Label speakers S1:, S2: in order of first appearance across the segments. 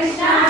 S1: Christian.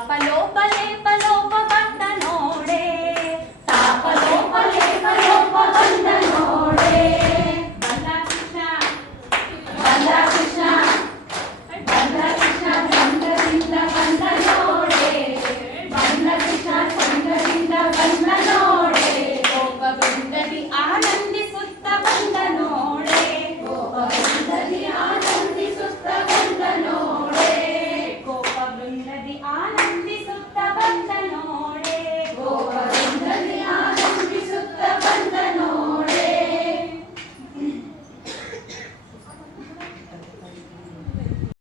S1: falhou, tá?